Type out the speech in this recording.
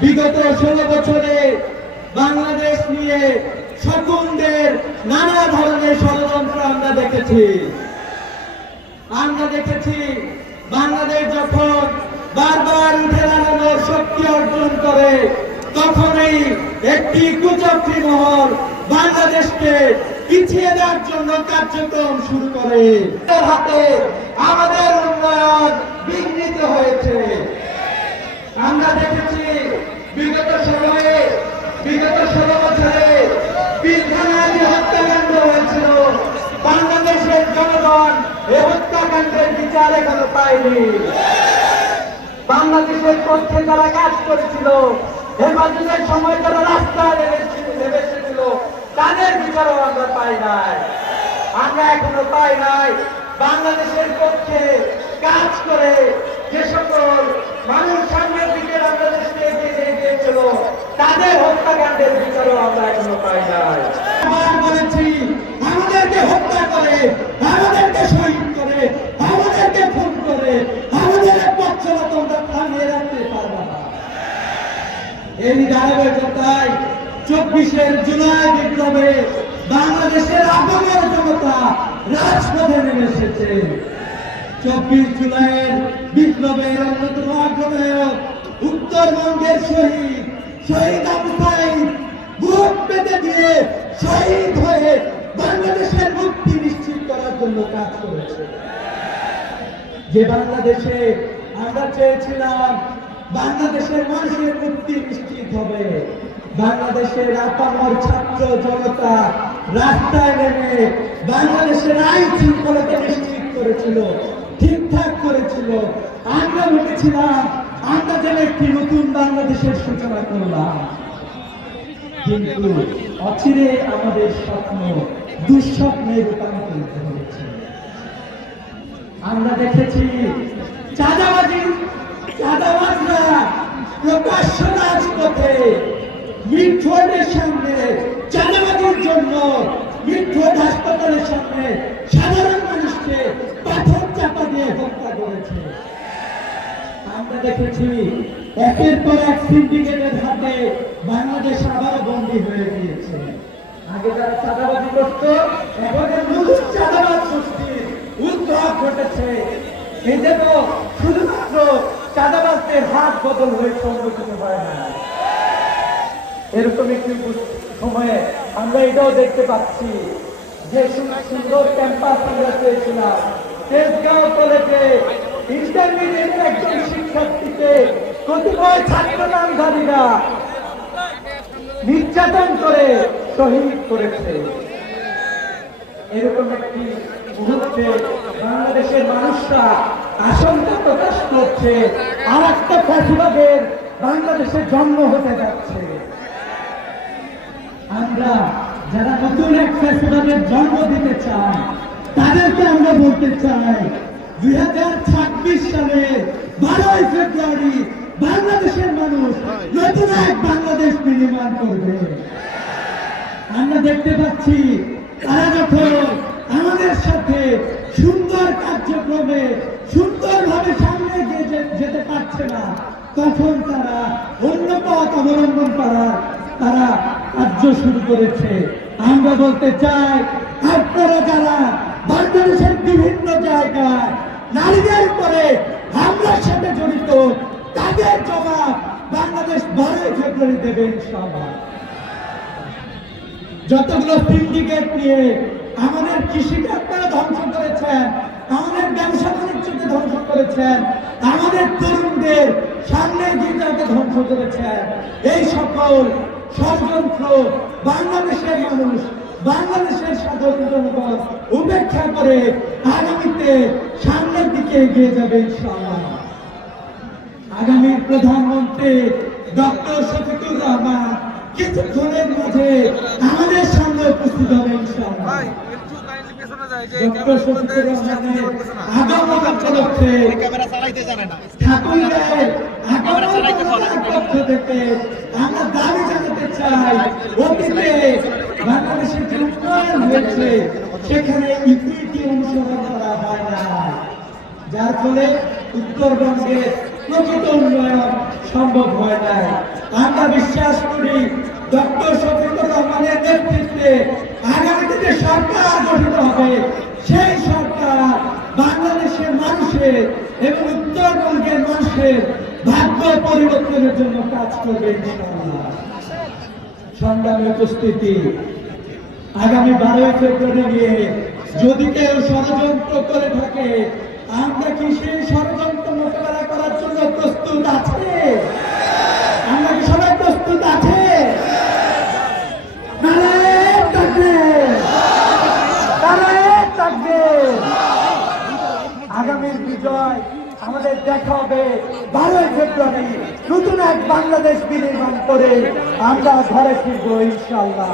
বিগত ষোলো বছরে বাংলাদেশ নিয়ে শকুনদের নানা ধরনের ষড়যন্ত্র আমরা দেখেছি। আমরা দেখেছি বাংলাদেশ যখন বারবার উঠে দাঁড়ানোর শক্তি অর্জন করে তখনই একটি কুচক্রী মহল বাংলাদেশকে পিছিয়ে দেওয়ার জন্য কার্যক্রম শুরু করে। হাতে আমাদের উন্নয়ন বিঘ্নিত হয়েছে। আমরা দেখেছি বিগত সময়ে, বিগত ষোলো বছরে পিলখানায় হত্যাকাণ্ড হয়েছিল। বাংলাদেশের জনগণ এ হত্যাকাণ্ডের বিচার এখনও পায়নি। বাংলাদেশের পক্ষে যারা কাজ করেছিল হেফাজতের সময় তারা রাস্তায় নেমেছিল তাদের বিচারও আমরা পাই নাই। আমরা এখনও পাই নাই। বাংলাদেশের পক্ষে কাজ করে যে সকল মানুষ সামনের দিকে বাংলাদেশকে এগিয়ে দিয়েছিল তাদের হত্যাকাণ্ডের বিচারও আমরা এখনও পাই নাই আবার বলেছি আমাদেরকে হত্যা করে আমাদেরকে শহীদ করে আমাদেরকে খুন করে আমাদের পথ চলা তোমরা থামিয়ে রাখতে পারবে না এই ধারাবাহিকতায় চব্বিশের জুলাই বিপ্লবে বাংলাদেশের আগমের জনতা রাজপথে নেমে এসেছে। চব্বিশ জুলাইয়ের বিপ্লবের অন্যতম আগ্রহায়ক উত্তরবঙ্গের শহীদ শহীদ আবু সাইদ পেতে দিয়ে শহীদ হয়ে বাংলাদেশের মুক্তি নিশ্চিত করার জন্য কাজ করেছে। যে বাংলাদেশে আমরা চেয়েছিলাম বাংলাদেশের মানুষের মুক্তি নিশ্চিত হবে। বাংলাদেশের আপামর ছাত্র জনতা রাস্তায় নেমে বাংলাদেশের আইন শৃঙ্খলাকে নিশ্চিত করেছিল, ঠিকঠাক করেছিল। আমরা ভেবেছিলাম, আমরা যেন একটি নতুন বাংলাদেশের সূচনা করলাম। কিন্তু অচিরে আমাদের স্বপ্ন দুঃস্বপ্নে রূপান্তরিত হয়েছে। আমরা দেখেছি চাঁদাবাজি চাঁদাবাজরা প্রকাশ্য রাজপথে মিটফোর্ডের সামনে, চাঁদাবাজির জন্য মিটফোর্ড হাসপাতালের সামনে সাধারণ মানুষকে আমরা দেখেছি একের পর এক সিন্ডিকেটের হাতে বাংলাদেশ আবারও বন্দী হয়ে গিয়েছে। আগে যারা চাঁদাবাজি শুধুমাত্র চাঁদাবাজদের হাত বদল হয়ে সংগঠিত হয় না। এরকম একটি সময়ে আমরা এটাও দেখতে পাচ্ছি যে সুন্দর ক্যাম্পাস আমরা পেয়েছিলাম। তেজগাঁও কলেজে ইন্টারমিডিয়েট একজন শিক্ষার্থীকে কতিপয় ছাত্র নামধারীরা নির্যাতন করে শহীদ করেছে। এরকম একটি মুহূর্তে বাংলাদেশের মানুষরা আশঙ্কা প্রকাশ করছে আর একটা ফ্যাসিবাদের বাংলাদেশে জন্ম হতে যাচ্ছে। আমরা যারা নতুন এক ফ্যাসিবাদের জন্ম দিতে চাই, তাদেরকে আমরা বলতে চাই, দুই হাজার ছাব্বিশ সালে বারোই ফেব্রুয়ারি বাংলাদেশের মানুষ নতুন এক বাংলাদেশ নির্মাণ করবে। আমরা দেখতে পাচ্ছি, তারা যখন আমাদের সাথে সুন্দর কার্যক্রমে সুন্দরভাবে সামনে যেতে পারছে না, তখন তারা অন্য পথ অবলম্বন করার তারা কার্য শুরু করেছে। আমরা বলতে চাই, আপনারা যারা বাংলাদেশের বিভিন্ন জায়গায় নারীদের উপরে হামলার সাথে জড়িত, তাদের জবাব বাংলাদেশ বারোই ফেব্রুয়ারি দেবে ইনশাআল্লাহ যতগুলো সিন্ডিকেট নিয়ে আমাদের কৃষিকে আপনারা ধ্বংস করেছেন, আমাদের ব্যবসা বাণিজ্যকে ধ্বংস করেছেন, আমাদের তরুণদের সামনে গির্জাকে ধ্বংস করেছেন। এই সকল ষড়যন্ত্র বাংলাদেশের মানুষ, বাংলাদেশের সাধারণ জনগণ উপেক্ষা করে আগামীতে সামনের দিকে এগিয়ে যাবে ইনশাআল্লাহ। আগামীর প্রধানমন্ত্রী ডক্টর শফিকুর রহমান কিছুক্ষণের মাঝে আমাদের সামনে উপস্থিত হবে ইনশাআল্লাহ। আমরা দাবি জানাতে চাই অতীতে বাংলাদেশের যে উন্নয়ন হয়েছে সেখানে ইকুইটি অনুসরণ করা হয় না। যার ফলে উত্তরবঙ্গের প্রকৃত উন্নয়ন সম্ভব হয় নাই। আমরা বিশ্বাস করি ভাগ্য পরিবর্তনের জন্য কাজ আগামী বারোই ফেব্রুয়ারি যদি কেউ ষড়যন্ত্র করে থাকে, আমরা কি সেই ষড়যন্ত্র আগামীর বিজয় আমাদের দেখা হবে বারোই ফেব্রুয়ারি নতুন এক বাংলাদেশ বিনির্মাণ করে আমরা ঘরে ফিরবো ইনশাল্লাহ